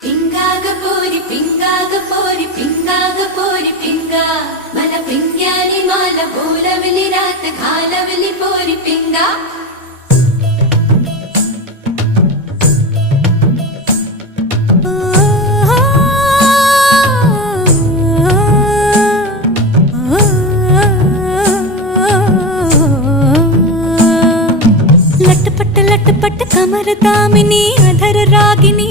पिंगा ग पोरी पिंगा मला पिंग्याने मला बोलवली रात घालवली पोरी पिंगा लटपट लटपट कमर दामिनी अधर रागिनी